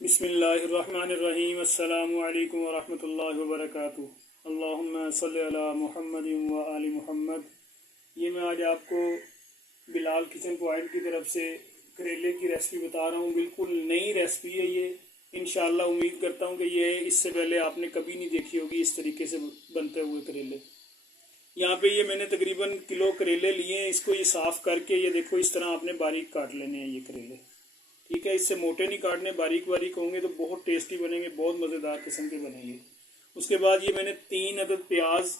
बिस्मिल्लाहिर्रहमानिर्रहीम। अस्सलामु अलैकुम वरहमतुल्लाहि वबरकातुहू। अल्लाहुम्मा सल्लि अला मुहम्मदिन व आलि मुहम्मद। ये मैं आज आपको बिलाल किचन पॉइंट की तरफ से करेले की रेसिपी बता रहा हूँ। बिल्कुल नई रेसिपी है ये। इंशाल्लाह उम्मीद करता हूँ कि ये इससे पहले आपने कभी नहीं देखी होगी इस तरीके से बनते हुए करेले। यहाँ पे ये मैंने तकरीबन किलो करेले लिए हैं। इसको ये साफ़ करके ये देखो इस तरह आपने बारीक काट लेने हैं ये करेले। ठीक है, इससे मोटे नहीं काटने, बारीक बारीक होंगे तो बहुत टेस्टी बनेंगे, बहुत मज़ेदार किस्म के बनेंगे। उसके बाद ये मैंने 3 अदद प्याज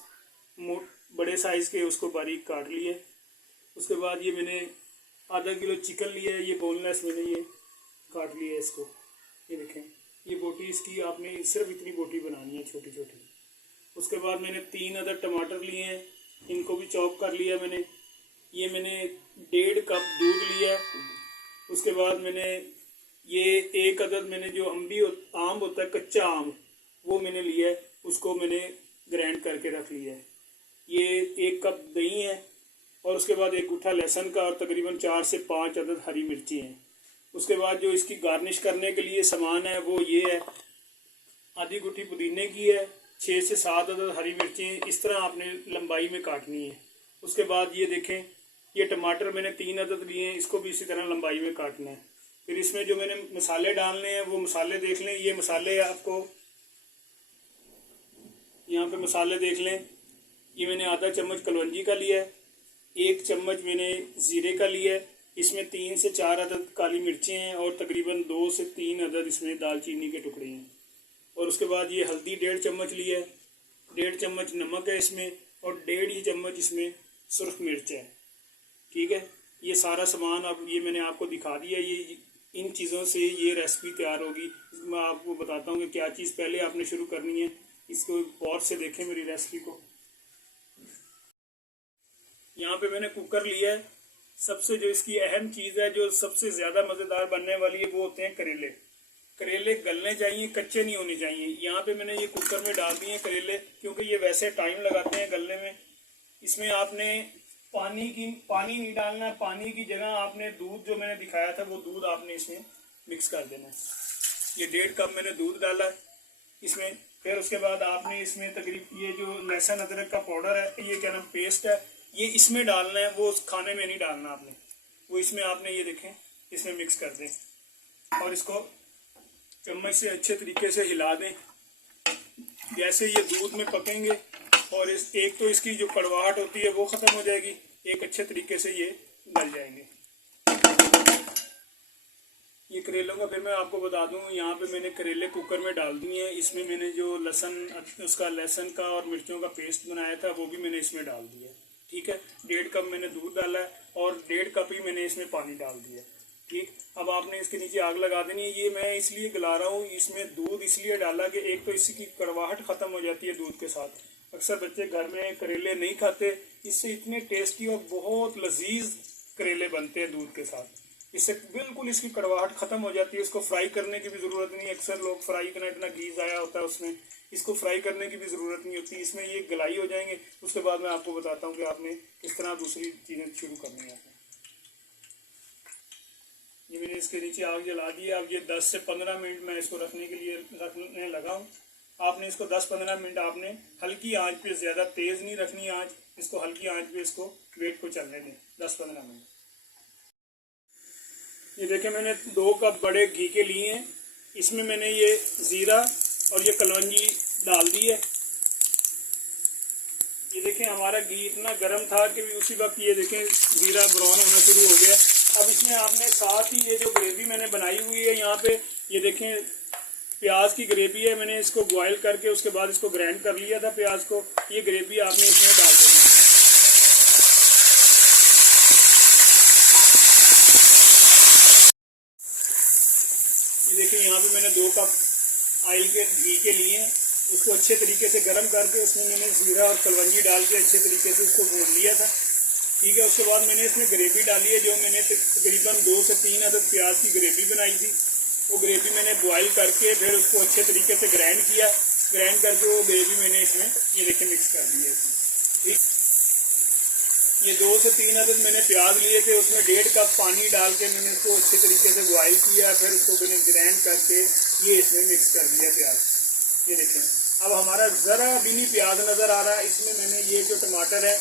बड़े साइज़ के उसको बारीक काट लिए। उसके बाद ये मैंने आधा किलो चिकन लिया है, ये बोनलेस मैंने ये काट लिया है इसको। ये देखें, ये बोटी इसकी आपने सिर्फ इतनी बोटी बनानी है, छोटी छोटी। उसके बाद मैंने 3 अदद टमाटर लिए हैं, इनको भी चॉप कर लिया मैंने। ये मैंने 1.5 कप दूध लिया है। उसके बाद मैंने ये 1 अदद मैंने जो आम होता है, कच्चा आम, वो मैंने लिया है, उसको मैंने ग्राइंड करके रख लिया है। ये 1 कप दही है और उसके बाद 1 गुच्छा लहसुन का और तकरीबन 4 से 5 अदद हरी मिर्ची हैं। उसके बाद जो इसकी गार्निश करने के लिए सामान है वो ये है, आधी गुठी पुदीने की है, 6 से 7 अदद हरी मिर्चें इस तरह आपने लंबाई में काटनी है। उसके बाद ये देखें, ये टमाटर मैंने 3 अदद लिए हैं, इसको भी इसी तरह लंबाई में काटना है। फिर इसमें जो मैंने मसाले डालने हैं वो मसाले देख लें। ये मसाले आपको यहाँ पे मसाले देख लें। ये मैंने आधा चम्मच कलौंजी का लिया है, 1 चम्मच मैंने ज़ीरे का लिया है, इसमें 3 से 4 अदद काली मिर्चें हैं और तकरीबन 2 से 3 अदद इसमें दालचीनी के टुकड़े हैं। और उसके बाद ये हल्दी 1.5 चम्मच लिया है, 1.5 चम्मच नमक है इसमें और 1.5 ही चम्मच इसमें सुर्ख मिर्च है। ठीक है, ये सारा सामान अब ये मैंने आपको दिखा दिया। ये इन चीज़ों से ये रेसिपी तैयार होगी। मैं आपको बताता हूँ कि क्या चीज़ पहले आपने शुरू करनी है। इसको गौर से देखें मेरी रेसिपी को। यहाँ पे मैंने कुकर लिया है। सबसे जो इसकी अहम चीज़ है, जो सबसे ज़्यादा मज़ेदार बनने वाली है, वो होते हैं करेले। करेले गलने चाहिए, कच्चे नहीं होने चाहिए। यहाँ पे मैंने ये कुकर में डाल दिए करेले, क्योंकि ये वैसे टाइम लगाते हैं गलने में। इसमें आपने पानी नहीं डालना। पानी की जगह आपने दूध जो मैंने दिखाया था वो दूध आपने इसमें मिक्स कर देना है। ये 1.5 कप मैंने दूध डाला है इसमें। फिर उसके बाद आपने इसमें तकरीबन ये जो लहसुन अदरक का पाउडर है, ये क्या नाम पेस्ट है, ये इसमें डालना है, वो खाने में नहीं डालना आपने। वो इसमें आपने ये देखें इसमें मिक्स कर दें और इसको चम्मच से अच्छे तरीके से हिला दें। जैसे ये दूध में पकेंगे और एक तो इसकी जो कड़वाहट होती है वो ख़त्म हो जाएगी, एक अच्छे तरीके से ये गल जाएंगे। ये करेलों का फिर मैं आपको बता दूं, यहाँ पे मैंने करेले कुकर में डाल दिए हैं। इसमें मैंने जो लहसुन का और मिर्चों का पेस्ट बनाया था वो भी मैंने इसमें डाल दिया। ठीक है, 1.5 कप मैंने दूध डाला है और 1.5 कप ही मैंने इसमें पानी डाल दिया। ठीक, अब आपने इसके नीचे आग लगा देनी है। ये मैं इसलिए गला रहा हूँ, इसमें दूध इसलिए डाला कि एक तो इसकी कड़वाहट ख़त्म हो जाती है दूध के साथ। अक्सर बच्चे घर में करेले नहीं खाते, इससे इतने टेस्टी और बहुत लजीज करेले बनते हैं दूध के साथ। इससे बिल्कुल इसकी कड़वाहट ख़त्म हो जाती है। इसको फ्राई करने की भी ज़रूरत नहीं। अक्सर लोग फ्राई करना, इतना घी ज़ाया होता है उसमें, इसको फ्राई करने की भी ज़रूरत नहीं होती। इसमें ये गलाई हो जाएंगे। उसके बाद मैं आपको बताता हूँ कि आपने किस तरह दूसरी चीज़ें शुरू करनी है। ये मैंने इसके नीचे आग जला दी है। अब ये 10 से 15 मिनट मैं इसको रखने लगा हूँ। आपने इसको 10-15 मिनट आपने हल्की आंच पे, ज़्यादा तेज़ नहीं रखनी आंच, इसको हल्की आंच पे इसको वेट को चलने दें 10-15 मिनट। ये देखें, मैंने 2 कप बड़े घी के लिए हैं। इसमें मैंने ये ज़ीरा और ये कलौंजी डाल दी है। ये देखें, हमारा घी इतना गर्म था कि उसी वक्त ये देखें ज़ीरा ब्राउन होना शुरू हो गया। अब इसमें आपने साथ ही ये जो ग्रेवी मैंने बनाई हुई है, यहाँ पे ये देखें प्याज की ग्रेवी है। मैंने इसको बॉयल करके उसके बाद इसको ग्राइंड कर लिया था प्याज को। ये ग्रेवी आपने इसमें डाल देनी है। ये देखिए, यहाँ पे मैंने 2 कप ऑयल के घी के लिए हैं। उसको अच्छे तरीके से गर्म करके उसमें मैंने ज़ीरा और कलवंजी डाल के अच्छे तरीके से उसको भून लिया था। ठीक है, उसके बाद मैंने इसमें ग्रेवी डाली है, जो मैंने तकरीबन 2 से 3 अदद प्याज की ग्रेवी बनाई थी। वो ग्रेवी मैंने बॉयल करके फिर उसको अच्छे तरीके से ग्राइंड किया। ग्राइंड करके वो ग्रेवी मैंने इसमें ये देखिए मिक्स कर दी है इसमें। ठीक, ये 2 से 3 अदद मैंने प्याज लिए थे, उसमें 1.5 कप पानी डाल के मैंने उसको अच्छे तरीके से बॉयल किया। फिर उसको मैंने ग्राइंड करके ये इसमें मिक्स कर दिया प्याज। ये देखें, अब हमारा ज़रा भी नहीं प्याज नज़र आ रहा है इसमें। मैंने ये जो टमाटर है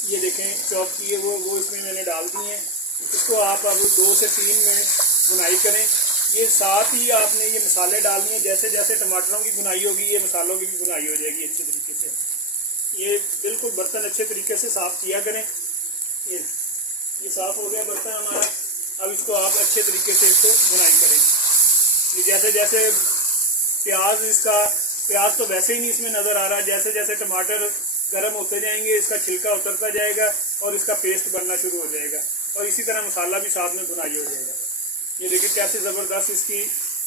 ये देखें चॉप किए वो इसमें मैंने डाल दिए हैं। इसको आप अब 2 से 3 मिनट भुनाई करें। ये साथ ही आपने ये मसाले डालने हैं। जैसे जैसे टमाटरों की भुनाई होगी ये मसालों की भी भुनाई हो जाएगी अच्छे तरीके से। ये बिल्कुल बर्तन अच्छे तरीके से साफ़ किया करें। ये साफ़ हो गया बर्तन हमारा। अब इसको आप अच्छे तरीके से इसको भुनाई करें। ये जैसे जैसे प्याज तो वैसे ही नहीं इसमें नज़र आ रहा। जैसे जैसे टमाटर गर्म होते जाएंगे इसका छिलका उतरता जाएगा और इसका पेस्ट बनना शुरू हो जाएगा और इसी तरह मसाला भी साथ में भुनाई हो जाएगा। ये देखिए कैसे ज़बरदस्त इसकी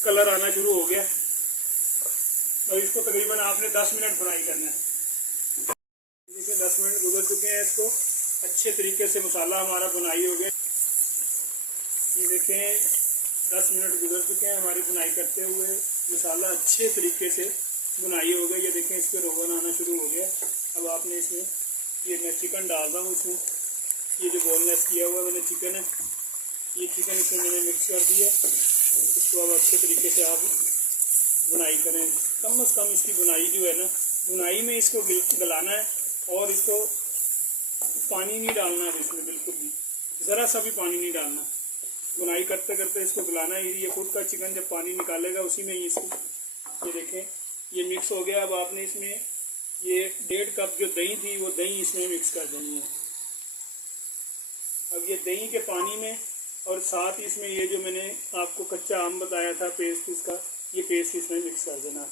कलर आना शुरू हो गया। और इसको तकरीबन आपने 10 मिनट भुनाई करना है। देखिए 10 मिनट गुजर चुके हैं। इसको अच्छे तरीके से मसाला हमारा भुनाई हो गया। ये देखें 10 मिनट गुजर चुके हैं हमारी भुनाई करते हुए। मसाला अच्छे तरीके से भुनाई हो गई। ये देखें इस पर रोगन आना शुरू हो गया। अब आपने इसमें ये मैं चिकन डाल रहा हूँ इसमें। ये जो बोनलेस किया हुआ मैंने चिकन है, ये चिकन इसमें मैंने मिक्स कर दिया। इसको अब अच्छे तरीके से आप भुनाई करें। कम से कम इसकी भुनाई जो है ना, भुनाई में इसको गलाना है और इसको पानी नहीं डालना है इसमें, बिल्कुल भी ज़रा सा भी पानी नहीं डालना। भुनाई करते करते इसको गलाना है। ये खुद का चिकन जब पानी निकालेगा उसी में ही इसको, ये देखें ये मिक्स हो गया। अब आपने इसमें ये 1.5 कप जो दही थी वो दही इसमें मिक्स कर देनी है। अब ये दही के पानी में और साथ ही इसमें ये जो मैंने आपको कच्चा आम बताया था पेस्ट, इसका ये पेस्ट इसमें मिक्स कर देना।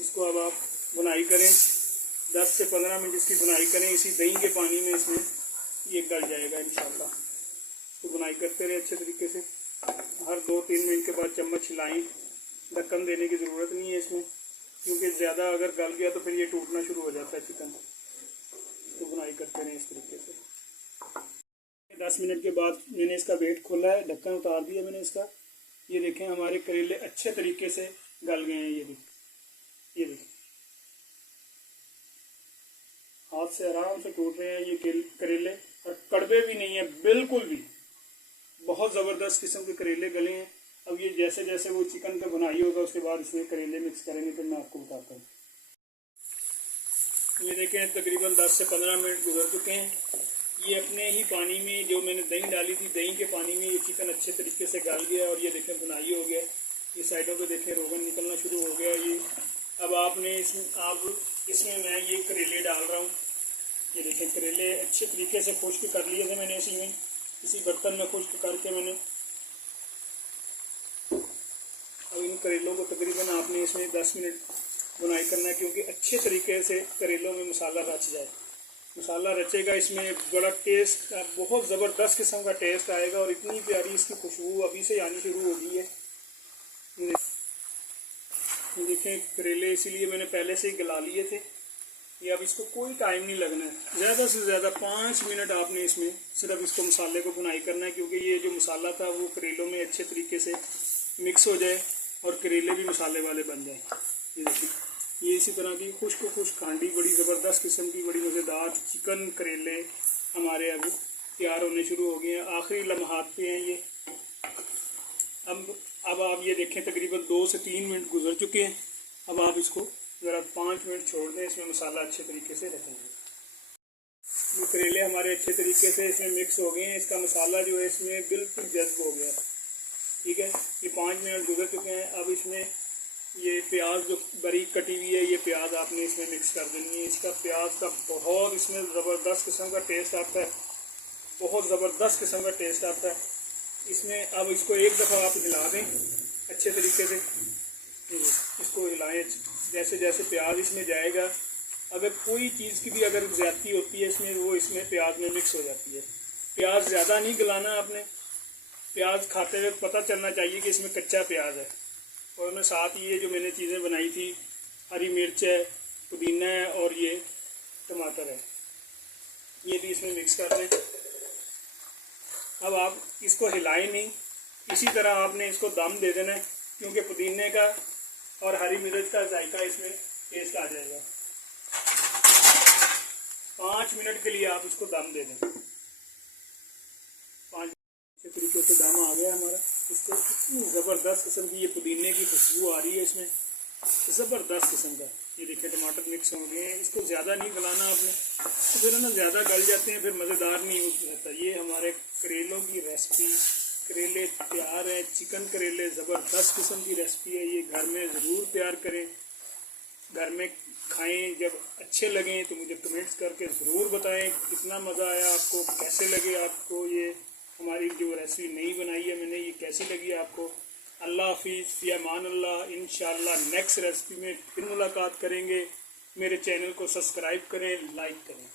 इसको अब आप भुनाई करें 10 से 15 मिनट इसकी भुनाई करें। इसी दही के पानी में इसमें ये गल जाएगा इंशाल्लाह। इसको भुनाई करते रहे अच्छे तरीके से। हर 2-3 मिनट के बाद चम्मच हिलाएं। ढक्कन देने की ज़रूरत नहीं है इसमें, क्योंकि ज़्यादा अगर गल गया तो फिर ये टूटना शुरू हो जाता है चिकन। इसको भुनाई करते रहें इस तरीके से। 10 मिनट के बाद मैंने इसका वेट खोला है, ढक्कन उतार दिया मैंने इसका। ये देखें हमारे करेले अच्छे तरीके से गल गए हैं। ये देखें हाथ से आराम से टूट रहे हैं ये करेले और कड़वे भी नहीं है बिल्कुल भी। बहुत ज़बरदस्त किस्म के करेले गले हैं। अब ये जैसे जैसे वो चिकन का भुनाई होगा उसके बाद इसमें करेले मिक्स करेंगे फिर मैं आपको बताता हूँ। ये देखें तकरीबन 10 से 15 मिनट गुजर चुके हैं। ये अपने ही पानी में जो मैंने दही डाली थी, दही के पानी में ये चिकन अच्छे तरीके से गल गया और ये देखें भुनाई हो गया। ये साइडों पे देखें रोगन निकलना शुरू हो गया। ये अब आपने इसमें मैं ये करेले डाल रहा हूँ। ये देखें करेले अच्छे तरीके से खुश्क कर लिए थे मैंने इसी बर्तन में खुश्क करके मैंने। अब इन करेलों को तकरीबन आपने इसमें 10 मिनट भुनाई करना है, क्योंकि अच्छे तरीके से करेलों में मसाला रच जाए। मसाला रचेगा इसमें बड़ा टेस्ट, बहुत ज़बरदस्त किस्म का टेस्ट आएगा और इतनी प्यारी इसकी खुशबू अभी से आनी शुरू हो गई है। ये देखें करेले इसीलिए मैंने पहले से ही गला लिए थे। ये अब इसको कोई टाइम नहीं लगना है। ज़्यादा से ज़्यादा 5 मिनट आपने इसमें सिर्फ इसको मसाले को भुनाई करना है, क्योंकि ये जो मसाला था वो करेलों में अच्छे तरीके से मिक्स हो जाए और करेले भी मसाले वाले बन जाए। ये देखिए ये इसी तरह की खुश्क हांडी बड़ी ज़बरदस्त किस्म की बड़ी मज़ेदार चिकन करेले हमारे अब तैयार होने शुरू हो गए हैं। आखिरी लम्हात पे हैं ये। अब आप ये देखें तकरीबन 2 से 3 मिनट गुजर चुके हैं। अब आप इसको ज़रा 5 मिनट छोड़ दें, इसमें मसाला अच्छे तरीके से रखेंगे। ये करेले हमारे अच्छे तरीके से इसमें मिक्स हो गए हैं। इसका मसाला जो है इसमें बिल्कुल जज्ब हो गया। ठीक है, ये 5 मिनट गुजर चुके हैं। अब इसमें ये प्याज जो बारीक कटी हुई है ये प्याज आपने इसमें मिक्स कर देनी है। इसका प्याज का बहुत इसमें ज़बरदस्त किस्म का टेस्ट आता है, बहुत ज़बरदस्त किस्म का टेस्ट आता है इसमें। अब इसको एक दफ़ा आप हिला दें अच्छे तरीके से। इसको हिलाएं जैसे जैसे प्याज इसमें जाएगा। अगर कोई चीज़ की भी अगर ज़्यादती होती है इसमें, वो इसमें प्याज में मिक्स हो जाती है। प्याज ज़्यादा नहीं गलाना आपने। प्याज खाते हुए पता चलना चाहिए कि इसमें कच्चा प्याज है। और मैं साथ ये जो मैंने चीज़ें बनाई थी, हरी मिर्च है, पुदीना है और ये टमाटर है, ये भी इसमें मिक्स कर दें। अब आप इसको हिलाएं नहीं, इसी तरह आपने इसको दम दे देना है, क्योंकि पुदीने का और हरी मिर्च का जायका इसमें टेस्ट आ जाएगा। 5 मिनट के लिए आप इसको दम दे दें। 5 तरीके से दम आ गया हमारा। इसको इतनी ज़बरदस्त किस्म की ये पुदीने की खुशबू आ रही है इसमें, ज़बरदस्त किस्म का। ये देखिए टमाटर मिक्स हो गए हैं, इसको ज़्यादा नहीं गलाना आपने, तो फिर ना ज़्यादा गल जाते हैं, फिर मज़ेदार नहीं रहता। ये हमारे करेलों की रेसिपी, करेले तैयार है, चिकन करेले ज़बरदस्त किस्म की रेसिपी है। ये घर में ज़रूर तैयार करें, घर में खाएं। जब अच्छे लगें तो मुझे कमेंट्स करके ज़रूर बताएं कितना मज़ा आया आपको, कैसे लगे आपको ये हमारी जो रेसिपी नई बनाई है मैंने, ये कैसी लगी आपको। अल्लाह हाफिज़, फ़ी अमान अल्लाह। इंशाअल्लाह नेक्स्ट रेसिपी में फिर मुलाकात करेंगे। मेरे चैनल को सब्सक्राइब करें, लाइक करें।